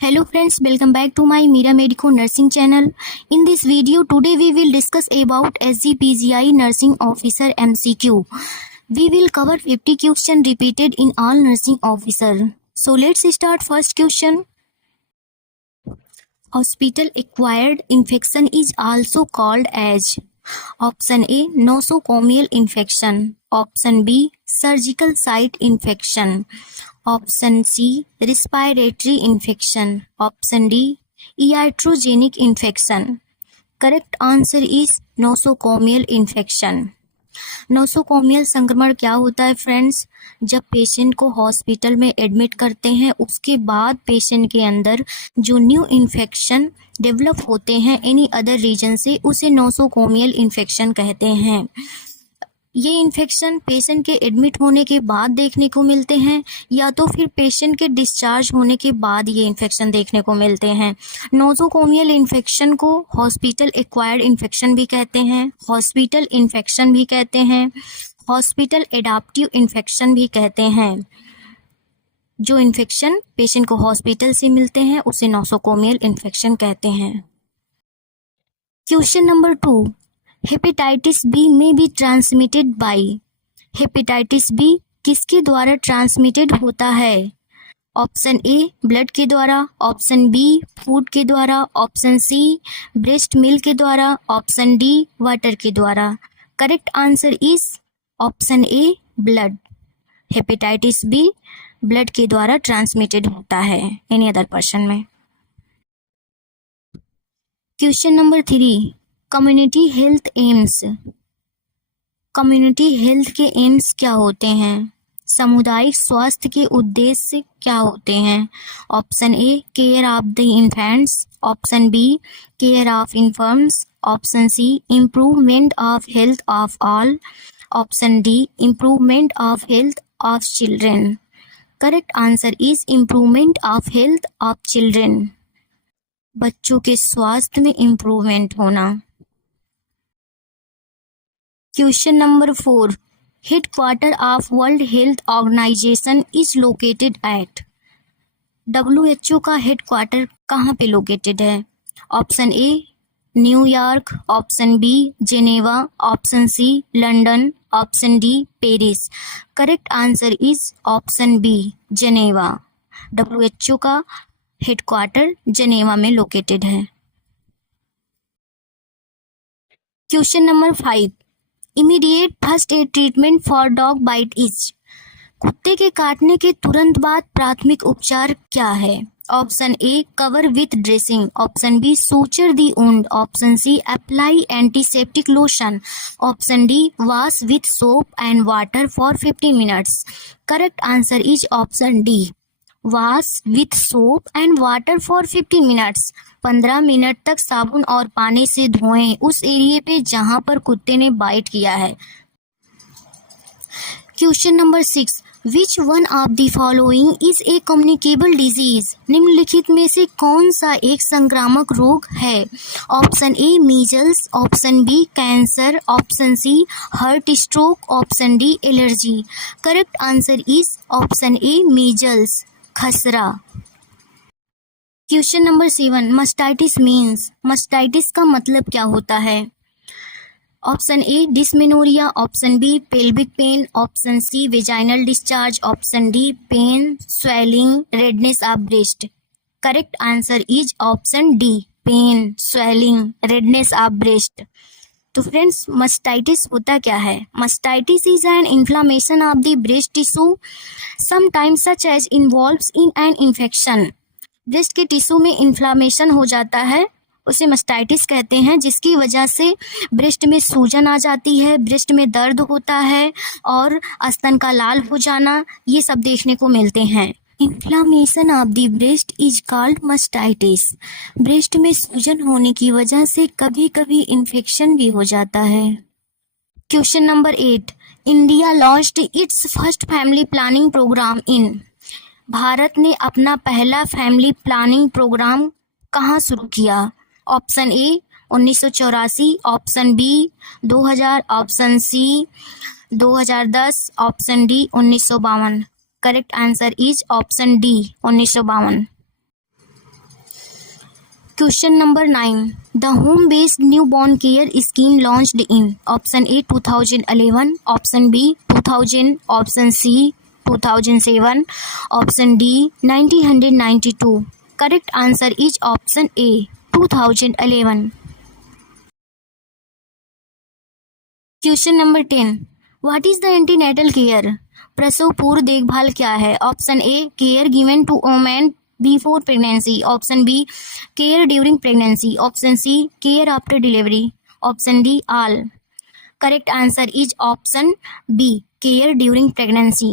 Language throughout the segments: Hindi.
Hello friends, welcome back to my Mira Medico Nursing channel. In this video today we will discuss about SGPGI Nursing Officer MCQ. We will cover 50 questions repeated in all nursing officer. So let's start first question. Hospital acquired infection is also called as option A nosocomial infection, option B surgical site infection, option C respiratory infection, option D iatrogenic infection. Correct answer is nosocomial infection. Nosocomial संक्रमण क्या होता है फ्रेंड्स? जब पेशेंट को हॉस्पिटल में एडमिट करते हैं उसके बाद पेशेंट के अंदर जो न्यू इन्फेक्शन डेवलप होते हैं एनी अदर रीजन से उसे नोसोकोमियल इन्फेक्शन कहते हैं। ये इन्फेक्शन पेशेंट के एडमिट होने के बाद देखने को मिलते हैं या तो फिर पेशेंट के डिस्चार्ज होने के बाद ये इन्फेक्शन देखने को मिलते हैं। नोसोकोमियल इन्फेक्शन को हॉस्पिटल एक्वायर्ड इन्फेक्शन भी कहते हैं, हॉस्पिटल इन्फेक्शन भी कहते हैं, हॉस्पिटल एडाप्टिव इन्फेक्शन भी कहते हैं। जो इन्फेक्शन पेशेंट को हॉस्पिटल से मिलते हैं उसे नोसोकोमियल इन्फेक्शन कहते हैं। क्वेश्चन नंबर 2, हेपेटाइटिस बी में be transmitted by. Hepatitis B किसके द्वारा ट्रांसमिटेड होता है? ऑप्शन ए ब्लड के द्वारा, ऑप्शन बी फूड के द्वारा, ऑप्शन सी ब्रेस्ट मिल्क के द्वारा, ऑप्शन डी वाटर के द्वारा। Correct answer is option A blood. Hepatitis B blood के द्वारा ट्रांसमिटेड होता है एनी अदर पर्सन में। Question number 3, community health aims. Community health के एम्स क्या होते हैं? सामुदायिक स्वास्थ्य के उद्देश्य क्या होते हैं? Option A care of the infants, option B care of infirms, option C improvement of health of all, option D improvement of health of children. Correct answer is improvement of health of children. बच्चों के स्वास्थ्य में इम्प्रूवमेंट होना। Question number 4, headquarter of World Health Organisation is located at. WHO का हेडक्वार्टर कहाँ पे लोकेटेड है? Option A New York, option B Geneva, option C London, option D Paris. Correct answer is option B Geneva. WHO का हेडक्वार्टर जेनेवा में लोकेटेड है। Question number 5, immediate first aid treatment for dog bite is. कुत्ते के काटने के तुरंत बाद प्राथमिक उपचार क्या है? Option A cover with dressing, option B suture the wound, option C apply antiseptic lotion, option D wash with soap and water for 15 minutes. Correct answer is option D wash with soap and water for 15 minutes. 15 minute तक साबुन और पानी से धोएं उस एरिया पे जहां पर कुत्ते ने बाइट किया है। Question number 6, which one of the following is a communicable disease. निम्नलिखित में से कौन सा एक संक्रामक रोग है? Option A measles, option B cancer, option C heart stroke, option D allergy. Correct answer is option A measles, खसरा। Question number 7, mastitis means. Mastitis का मतलब क्या होता है? Option A dysmenorrhoea, option B pelvic pain, option C vaginal discharge, option D pain, swelling, redness of breast. Correct answer is option D pain, swelling, redness of breast. तो फ्रेंड्स मस्टाइटिस होता क्या है? Mastitis is an inflammation of the breast tissue sometimes such as involves in an infection. Breast के टिश्यू में इन्फ्लामेशन हो जाता है उसे मस्टाइटिस कहते हैं, जिसकी वजह से ब्रेस्ट में सूजन आ जाती है, ब्रेस्ट में दर्द होता है और स्तन का लाल हो जाना, ये सब देखने को मिलते हैं। Inflammation of the breast is called mastitis. Breast में सूजन होने की वजह से कभी कभी इन्फेक्शन भी हो जाता है। Question number 8, India launched its first family planning programme in. भारत ने अपना पहला फैमिली प्लानिंग प्रोग्राम कहाँ शुरू किया? Option A 1984, option B 2000, option C 2010, option D 1952। Correct answer is option D 1952। Question number 9. The home-based newborn care scheme launched in option A 2011, option B 2000, option C 2007, option D 1992. Correct answer is option A 2011. Question number 10. What is the antenatal care? प्रसव पूर्व देखभाल क्या है? Option A care given to women before pregnancy, option B care during pregnancy, option C care after delivery, option D all. Correct answer is option B care during pregnancy.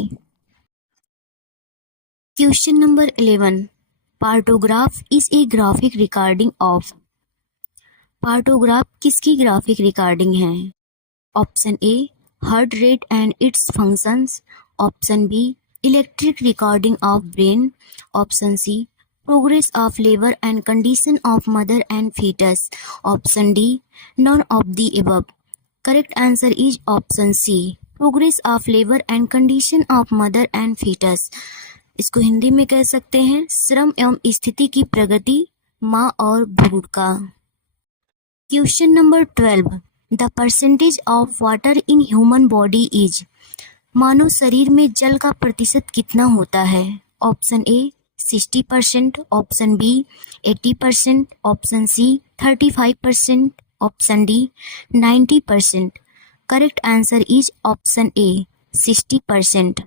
Question number 11. Partograph is a graphic recording of. Partograph किसकी ग्राफिक रिकॉर्डिंग है? Option A heart rate and its functions, option B electric recording of brain, option C progress of labour and condition of mother and foetus, option D none of the above. Correct answer is option C progress of labour and condition of mother and foetus. इसको हिंदी में कह सकते हैं श्रम एवं स्थिति की प्रगति माँ और भ्रूण का. Question number 12. The percentage of water in human body is. मानव शरीर में जल का प्रतिशत कितना होता है? Option A 60%, option B 80%, option C 35%, option D 90%. Correct answer is option A 60%.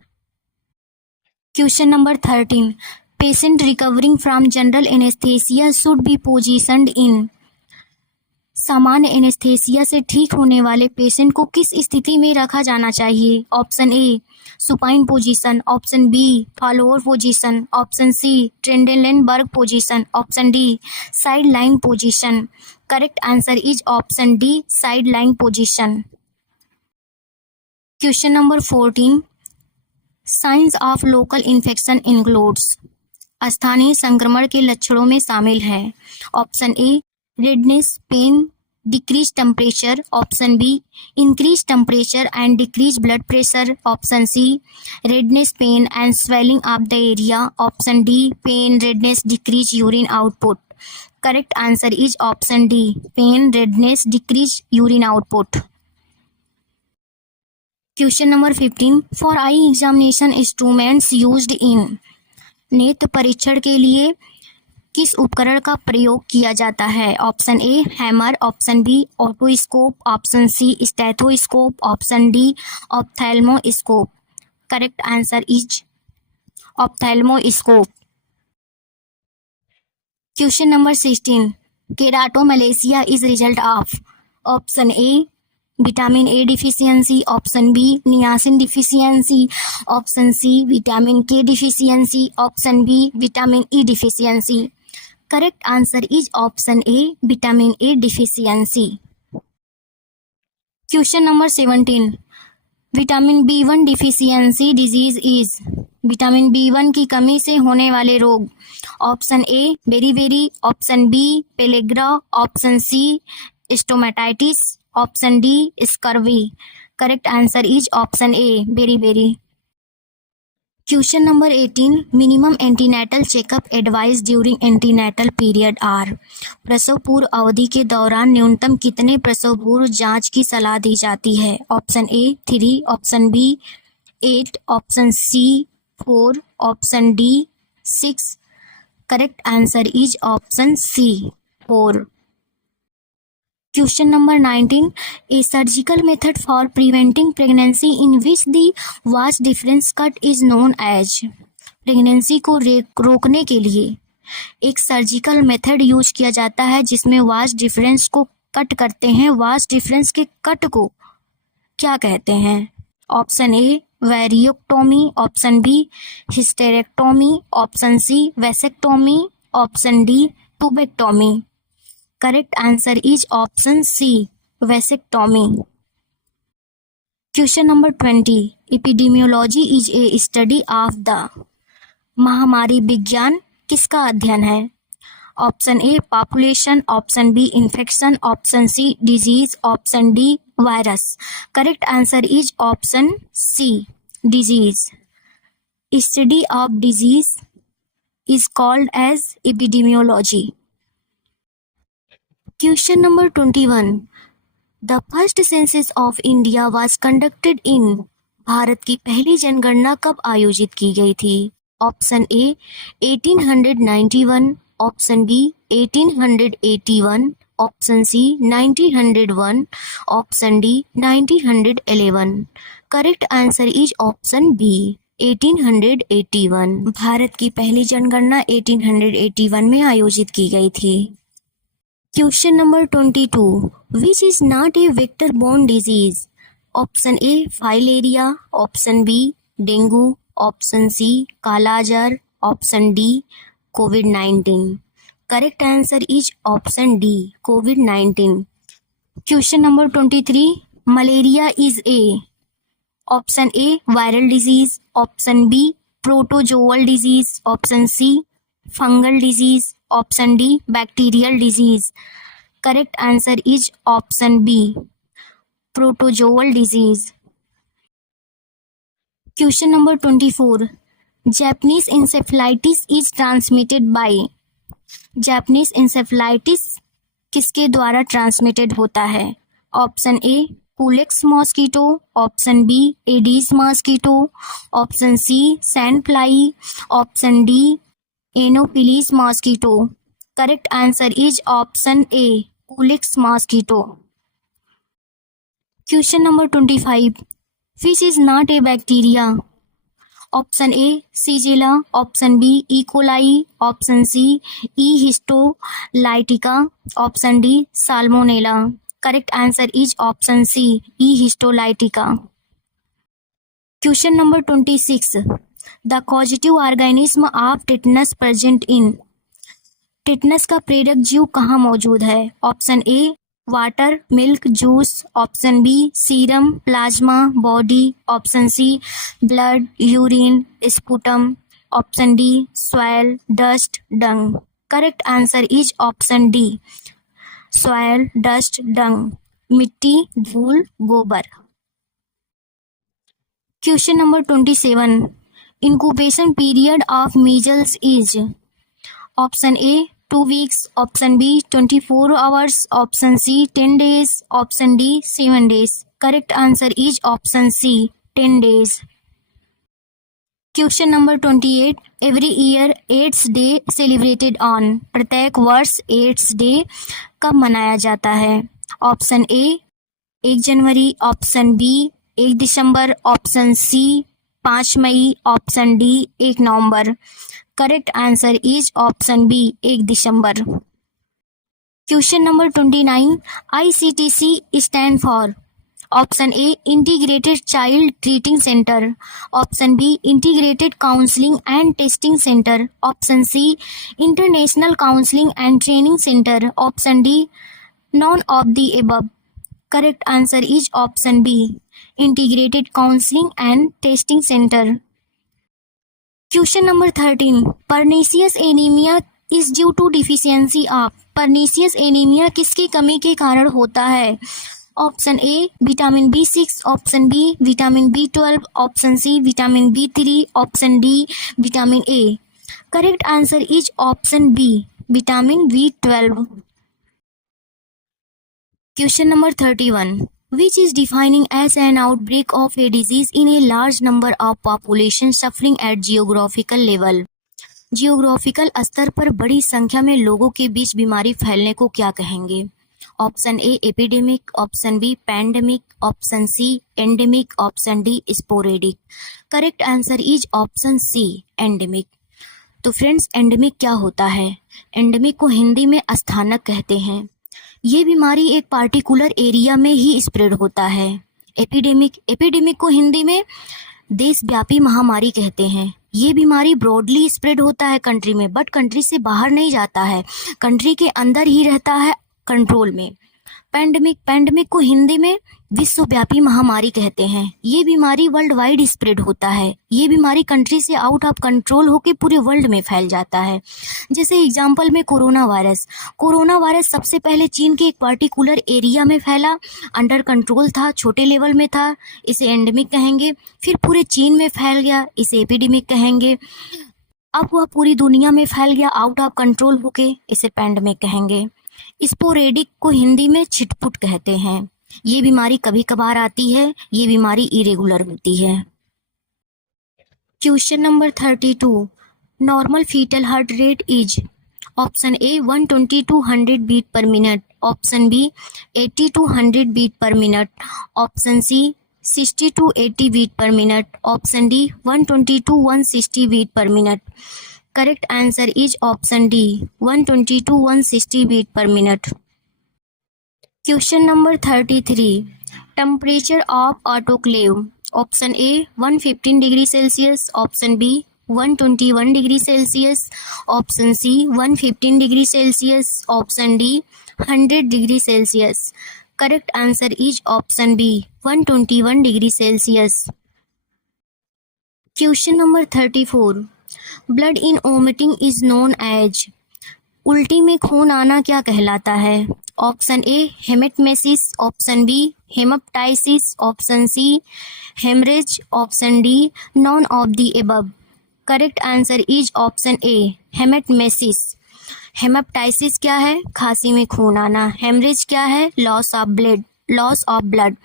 Question number 13. Patient recovering from general anaesthesia should be positioned in. सामान्य एनेस्थेसिया से ठीक होने वाले पेशेंट को किस स्थिति में रखा जाना चाहिए? Option A supine position, option B Fowler position, option C Trendelenburg position, option D side line position. Correct answer is option D side line position. Question number 14. Signs of local infection includes. स्थानीय संक्रमण के लक्षणों में शामिल है. Option A redness, pain, decreased temperature, option B increased temperature and decreased blood pressure, option C redness, pain and swelling of the area, option D pain, redness, decreased urine output. Correct answer is option D pain, redness, decreased urine output. Question number 15. For eye examination instruments used in. नेत्र परीक्षण के लिए किस उपकरण का प्रयोग किया जाता है? Option A hammer, option B otoscope, option C stethoscope, option D ophthalmoscope. Correct answer is ophthalmoscope. Question number 16. Keratomalacia is result of. Option A vitamin A deficiency, option B niacin deficiency, option C vitamin K deficiency, option B vitamin E deficiency. Correct answer is option A vitamin A deficiency. Question number 17. Vitamin B1 deficiency disease is. Vitamin B1 की कमी से होने वाले रोग. Option A beriberi, option B pellagra, option C stomatitis, option D scurvy. Correct answer is option A beriberi. Question number 18. Minimum antenatal checkup advice during antenatal period are. प्रसव पूर्व अवधि के दौरान न्यूनतम कितने प्रसव पूर्व जांच की सलाह दी जाती है? Option A 3, option B 8, option C 4, option D 6. Correct answer is option C 4. Question number 19. A surgical method for preventing pregnancy in which the vas deferens cut is known as. Pregnancy को रोकने के लिए एक सर्जिकल मेथड यूज किया जाता है जिसमें वास डिफरेंस को कट करते हैं. वास डिफरेंस के कट को क्या कहते हैं? Option A ovariectomy, option B hysterectomy, option C vasectomy, option D tubectomy. Correct answer is option C vasectomy. Question number 20. Epidemiology is a study of the. महामारी विज्ञान किसका अध्ययन है? Option A population, option B infection, option C disease, option D virus. Correct answer is option C disease. Study of disease is called as epidemiology. Question number 21. The first census of India was conducted in. भारत की पहली जनगणना कब आयोजित की गई थी? Option A 1891, option B 1881, option C 1901, option D 1911. Correct answer is option B 1881. भारत की पहली जनगणना 1881 में आयोजित की गई थी. Question number 22. Which is not a vector borne disease? Option A filaria, option B dengue, option C kala-azar, option D COVID. Correct answer is option D COVID. Question number 23. Malaria is a. Option A viral disease, option B protozoal disease, option C fungal disease, option D bacterial disease. Correct answer is option B protozoal disease. Question number 24. Japanese encephalitis is transmitted by. Japanese encephalitis किसके द्वारा ट्रांसमिटेड होता है? Option A Culex mosquito, option B Aedes mosquito, option C sand fly, option D Anopheles mosquito. Correct answer is option A Culex mosquito. Question number 25. Fish is not A bacteria. Option A shigella, option B E coli, option C E histolytica, option D salmonella. Correct answer is option C E histolytica. Question number 26. The causative organism of tetanus present in. Tetanus का प्रेरक जीव कहाँ मौजूद है? Option A water, milk, juice, option B serum, plasma, body, option C blood, urine, sputum, option D soil, dust, dung. Correct answer is option D soil, dust, dung. मिट्टी, धूल, गोबर. Question number 27. Incubation period of measles is. Option A 2 weeks, option B 24 hours, option C 10 days, option D 7 days. Correct answer is option C 10 days. Question number 28. Every year AIDS day celebrated on. प्रत्येक वर्ष एड्स डे कब मनाया जाता है? ऑप्शन ए 1 जनवरी, ऑप्शन बी 1 दिसंबर, ऑप्शन सी 5 मई, ऑप्शन डी 1 नवंबर. Correct answer is option B 1 दिसंबर. Question number 29. ICTC stand for. Option A integrated child treating centre, option B integrated counselling and testing centre, option C international counselling and training centre, option D none of the above. Correct answer is option B integrated counselling and testing centre. Question number 13. Pernicious anaemia is due to deficiency of. Pernicious anaemia किसकी कमी के कारण होता है? Option A vitamin B6, option B vitamin B12, option C vitamin B3, option D vitamin A. Correct answer is option B vitamin B12. Question number 31. which is defining as an outbreak of a disease in a large number of population suffering at geographical level. Geographical स्तर पर बड़ी संख्या में लोगों के बीच बीमारी फैलने को क्या कहेंगे? Option A epidemic, option B pandemic, option C endemic, option D sporadic. Correct answer is option C endemic. तो फ्रेंड्स एंडेमिक क्या होता है? एंडेमिक को हिंदी में अस्थानक कहते हैं. ये बीमारी एक पार्टिकुलर एरिया में ही स्प्रेड होता है. एपिडेमिक को हिंदी में देशव्यापी महामारी कहते हैं. ये बीमारी ब्रॉडली स्प्रेड होता है कंट्री में, बट कंट्री से बाहर नहीं जाता है, कंट्री के अंदर ही रहता है कंट्रोल में. पैंडेमिक को हिंदी में विश्वव्यापी महामारी कहते हैं. ये बीमारी वर्ल्ड वाइड स्प्रेड होता है. ये बीमारी कंट्री से आउट ऑफ कंट्रोल होकर पूरे वर्ल्ड में फैल जाता है. जैसे एग्जांपल में कोरोना वायरस सबसे पहले चीन के एक पर्टिकुलर एरिया में फैला, अंडर कंट्रोल था, छोटे लेवल में था, इसे एंडेमिक कहेंगे. फिर पूरे चीन में फैल गया, इसे एपिडेमिक कहेंगे. अब वह पूरी दुनिया में फैल गया आउट ऑफ कंट्रोल होके, इसे पैंडेमिक कहेंगे. स्पोरेडिक को हिंदी में छिटपुट कहते हैं। ये बीमारी कभी कभार आती है, ये बीमारी इरेगुलर होती है। Question number 32, normal foetal heart rate is option A 120 to 100 beat per minute, option B 80 to 100 beat per minute, option C 60 to 80 beat per minute, option D 120 to 160 beat per minute. Correct answer is option D 120 to 160 beat per minute. Question number 33, temperature of autoclave, option A 115 degree Celsius, option B 121 degree Celsius, option C 115 degree Celsius, option D 100 degree Celsius. Correct answer is option B 121 degree Celsius. Question number 34, blood in vomiting is known as, उल्टी में खून आना क्या कहलाता है? Option A haematemesis, option B haemoptysis, option C haemorrhage, option D none of the above. Correct answer is option A haematemesis. Haemoptysis क्या है? खांसी में खून आना। हेमरेज क्या है? Loss of blood.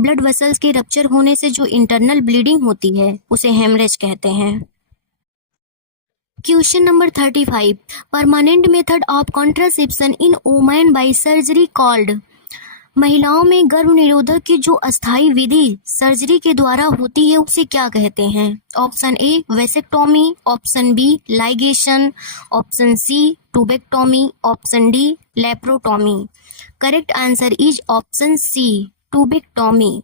Blood vessels के रप्चर होने से जो इंटरनल ब्लीडिंग होती है उसे हेमरेज कहते हैं। Question number 35, permanent method of contraception in women bye surgery called, महिलाओं में गर्भ निरोधक की जो अस्थायी विधि सर्जरी के द्वारा होती है उसे क्या कहते हैं? Option A vasectomy, option B ligation, option C tubectomy, option D laparotomy. Correct answer is option C tubectomy.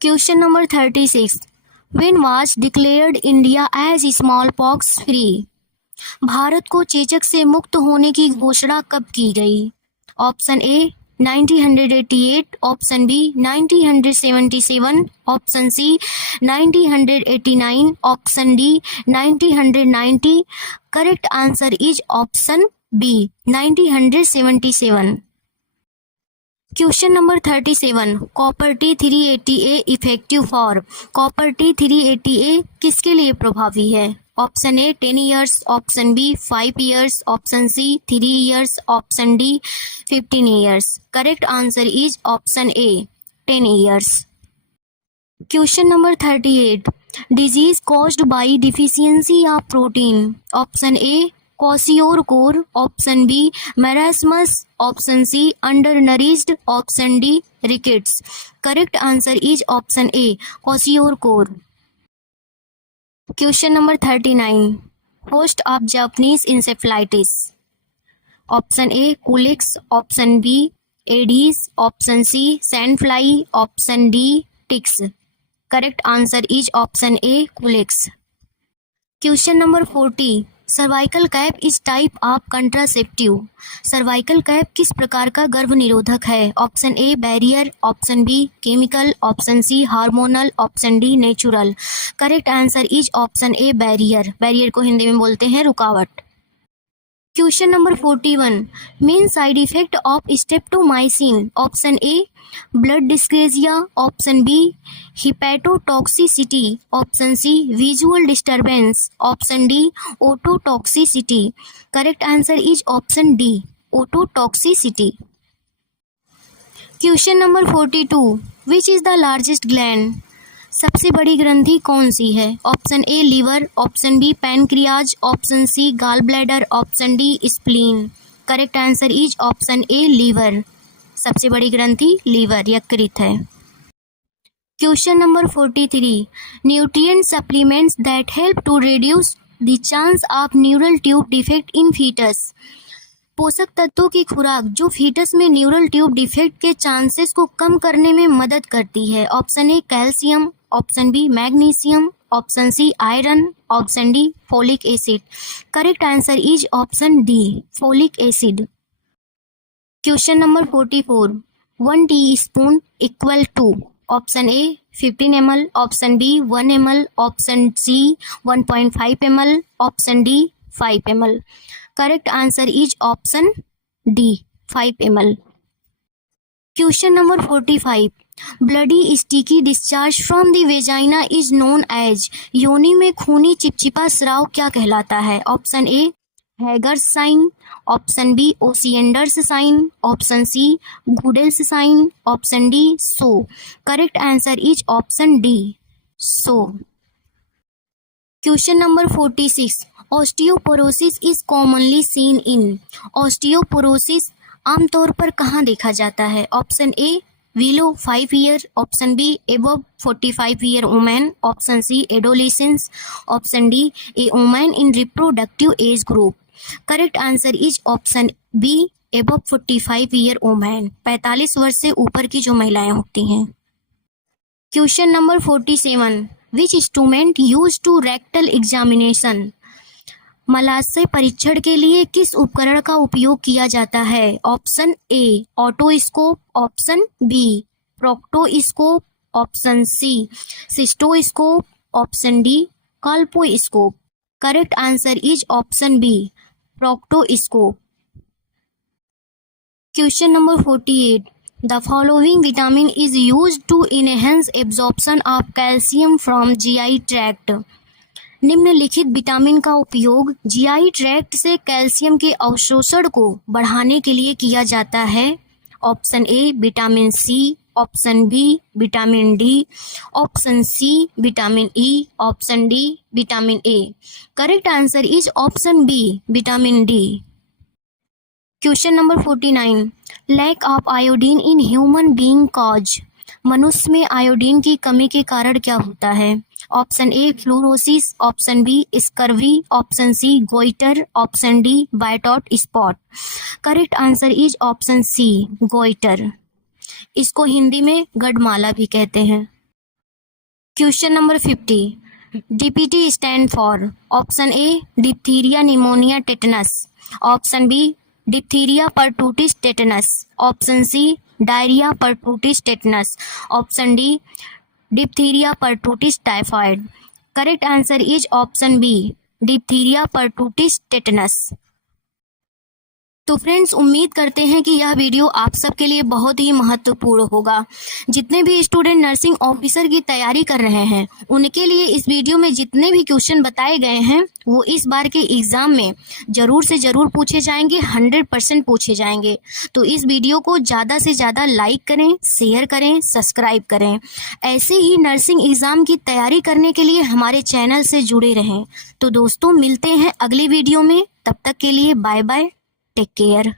Question number 36, When was declared India as smallpox free? भारत को चेचक से मुक्त होने की घोषणा कब की गई? Option A 1988, option B 1977, option C 1989, option D 1990। Correct answer is option B 1977। Question number 37, copper T 380A effective for, copper T 380A किसके लिए प्रभावी है? Option A 10 years, option B 5 years, option C 3 years, option D 15 years. Correct answer is option A 10 years. Question number 38, disease caused by deficiency of protein, option A kwashiorkor, option B marasmus, option C undernourished, option D rickets. Correct answer is option A kwashiorkor. Question number 39, host of Japanese encephalitis, option A culex, option B aedes, option C sand fly, option D ticks. Correct answer is option A culex. Question number 40, cervical cap is type of contraceptive, cervical cap किस प्रकार का गर्भ निरोधक है? Option A barrier, option B chemical, option C hormonal, option D natural. Correct answer is option A barrier. Barrier को हिंदी में बोलते हैं रुकावट। Question number 41, main side effect of streptomycin, option A blood dyscrasia, option B hepatotoxicity, option C visual disturbance, option D ototoxicity. Correct answer is option D ototoxicity. Question number 42, which is the largest gland, सबसे बड़ी ग्रंथि कौन सी है? Option A liver, option B pancreas, option C gall bladder, option D spleen. Correct answer is option A liver. सबसे बड़ी ग्रंथि लीवर यकृत है। Question number 43, nutrient supplements that help to reduce the chance of neural tube defect in foetus, पोषक तत्वों की खुराक जो फीटस में न्यूरल ट्यूब डिफेक्ट के चांसेस को कम करने में मदद करती है। Option A calcium, option B magnesium, option C iron, option D folic acid. Correct answer is option D folic acid. Question number 44, 1 teaspoon equal to, option A 15 ml, option B 1 ml, option C 1.5 ml, option D 5 ml। Correct answer is option D 5 ml। Question number 45, bloody sticky discharge from the vagina is known as, योनि में खूनी चिपचिपा स्राव क्या कहलाता है? Option A Hegar's sign, option B Osiander's sign, option C Goodell's sign, option D show. Correct answer is option D show. Question number 46, osteoporosis is commonly seen in. Osteoporosis आमतौर पर कहाँ देखा जाता है? Option A below 5 year, option B above 45 year women, option C adolescence, option D a women in reproductive age group. Correct answer is option B above 45 year women, 45 वर्ष से ऊपर की जो महिलाएं होती हैं। Question number 47, which instrument use to rectal examination. मलाशय परीक्षण के लिए किस उपकरण का उपयोग किया जाता है? Option A otoscope, option B proctoscope, option C cystoscope, option D colposcope. Correct answer is option B proctoscope. Question number 48, the following vitamin is used to enhance absorption of calcium from GI tract. निम्नलिखित विटामिन का उपयोग जीआई ट्रैक्ट से कैल्शियम के अवशोषण को बढ़ाने के लिए किया जाता है। Option A vitamin C, option B vitamin D, option C vitamin E, option D vitamin A. Correct answer is option B vitamin D. Question number 49, lack of iodine in human being cause. मनुष्य में आयोडीन की कमी के कारण क्या होता है? Option A fluorosis, option B scurvy, option C goitre, option D white out spot. Correct answer is option C goitre. इसको हिंदी में गढ़माला भी कहते हैं। Question number 50, DPT stand for. Option A diphtheria pneumonia tetanus, option B diphtheria pertussis tetanus, option C diarrhoea pertussis tetanus, option D diphtheria pertussis typhoid. Correct answer is option B diphtheria pertussis tetanus. तो फ्रेंड्स, उम्मीद करते हैं कि यह वीडियो आप सबके लिए बहुत ही महत्वपूर्ण होगा। जितने भी स्टूडेंट नर्सिंग ऑफिसर की तैयारी कर रहे हैं उनके लिए इस वीडियो में जितने भी क्वेश्चन बताए गए हैं वो इस बार के एग्ज़ाम में ज़रूर से ज़रूर पूछे जाएंगे, 100% पूछे जाएंगे। तो इस वीडियो को ज़्यादा से ज़्यादा लाइक करें, शेयर करें, सब्सक्राइब करें। ऐसे ही नर्सिंग एग्ज़ाम की तैयारी करने के लिए हमारे चैनल से जुड़े रहें। तो दोस्तों, मिलते हैं अगली वीडियो में। तब तक के लिए बाय बाय, टेक केयर।